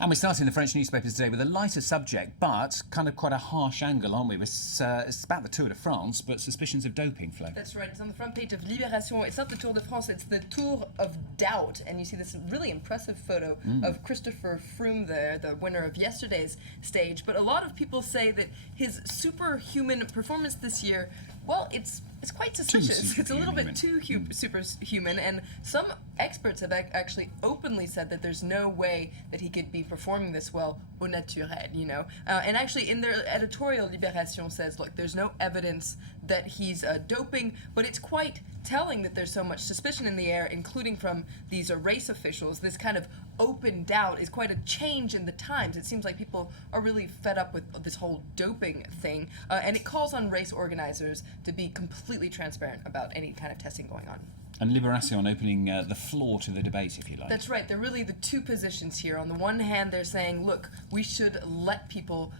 And we're starting the French newspapers today with a lighter subject, but kind of quite a harsh angle, aren't we? It's about the Tour de France, but suspicions of doping, Flo. That's right. It's on the front page of Libération. It's not the Tour de France, it's the Tour of Doubt. And you see this really impressive photo of Christopher Froome there, the winner of yesterday's stage. But a lot of people say that his superhuman performance this year, well, it's quite suspicious. It's a little bit too superhuman, and some experts have actually openly said that there's no way that he could be performing this well au naturel, you know. And actually, in their editorial, Libération says, look, there's no evidence that he's doping, but it's quite telling that there's so much suspicion in the air, including from these race officials. This kind of open doubt is quite a change in the times. It seems like people are really fed up with this whole doping thing, and it calls on race organizers to be completely transparent about any kind of testing going on. And Libération opening the floor to the debate, if you like. That's right. They're really the two positions here. On the one hand, they're saying, look, we should let people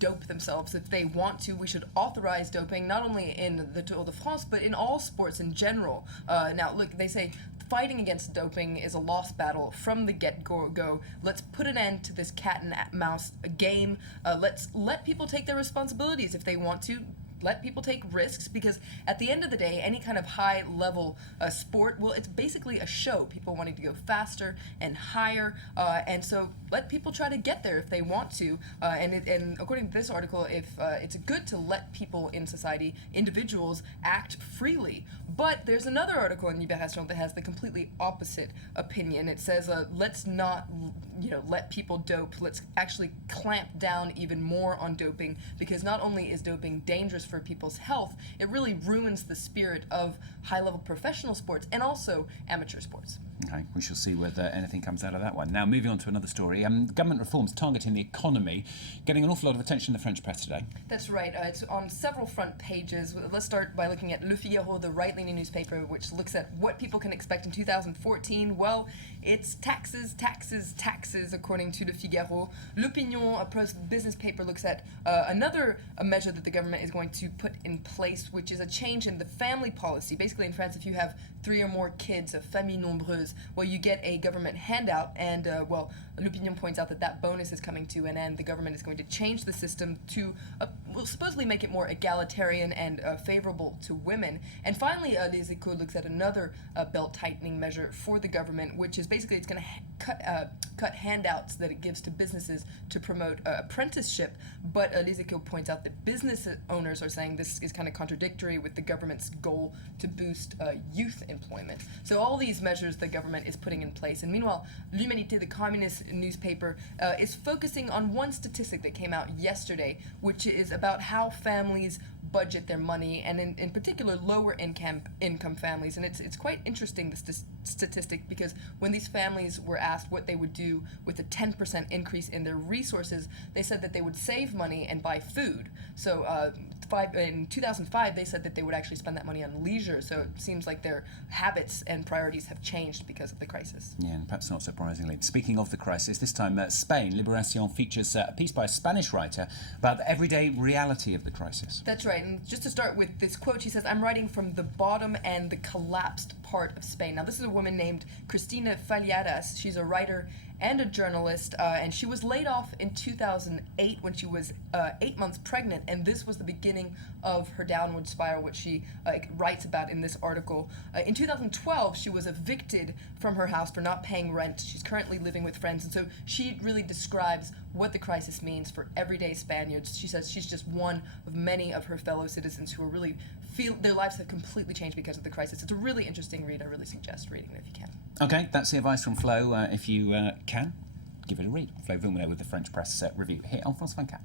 dope themselves if they want to. We should authorize doping, not only in the Tour de France, but in all sports in general. Now, look, they say fighting against doping is a lost battle from the get-go. Let's put an end to this cat and mouse game. Let's let people take their responsibilities if they want to. Let people take risks, because at the end of the day, any kind of high-level sport, well, it's basically a show. People wanting to go faster and higher, and so let people try to get there if they want to. And according to this article, if it's good to let people in society, individuals, act freely. But there's another article in Libération that has the completely opposite opinion. It says, let's not, let people dope. Let's actually clamp down even more on doping, because not only is doping dangerous for people's health, it really ruins the spirit of high-level professional sports and also amateur sports. Okay, we shall see whether anything comes out of that one. Now, moving on to another story. Government reforms targeting the economy, getting an awful lot of attention in the French press today. That's right. It's on several front pages. Let's start by looking at Le Figaro, the right-leaning newspaper, which looks at what people can expect in 2014. Well, it's taxes, taxes, taxes, according to Le Figaro. L'Opinion, a business paper, looks at another measure that the government is going to put in place, which is a change in the family policy. Basically, in France, if you have 3 or more kids, a famille nombreuse, well, you get a government handout, and, L'Opinion points out that bonus is coming to an end. The government is going to change the system to, supposedly make it more egalitarian and favorable to women. And finally, Les Echos looks at another belt-tightening measure for the government, which is basically it's going to cut handouts that it gives to businesses to promote apprenticeship. But Les Echos points out that business owners are saying this is kind of contradictory with the government's goal to boost youth employment. So all these measures the government is putting in place. And meanwhile, L'Humanité, the communist newspaper, is focusing on one statistic that came out yesterday, which is about how families budget their money, and in particular lower income families. And it's quite interesting, this statistic, because when these families were asked what they would do with a 10% increase in their resources, they said that they would save money and buy food. So in 2005, they said that they would actually spend that money on leisure. So it seems like their habits and priorities have changed because of the crisis. Yeah, and perhaps not surprisingly. Speaking of the crisis, this time Spain, Libération features a piece by a Spanish writer about the everyday reality of the crisis. That's right. And just to start with this quote, she says, "I'm writing from the bottom and the collapsed part of Spain." Now, this is a woman named Cristina Falladas. She's a writer and a journalist, and she was laid off in 2008 when she was 8 months pregnant, and this was the beginning of her downward spiral, which she writes about in this article. In 2012, she was evicted from her house for not paying rent. She's currently living with friends, and so she really describes what the crisis means for everyday Spaniards. She says she's just one of many of her fellow citizens who are really feel their lives have completely changed because of the crisis. It's a really interesting read. I really suggest reading it if you can. Okay, that's the advice from Flo. If you can, give it a read. Flo VILLEMINOT with the French Press Review here on France 24.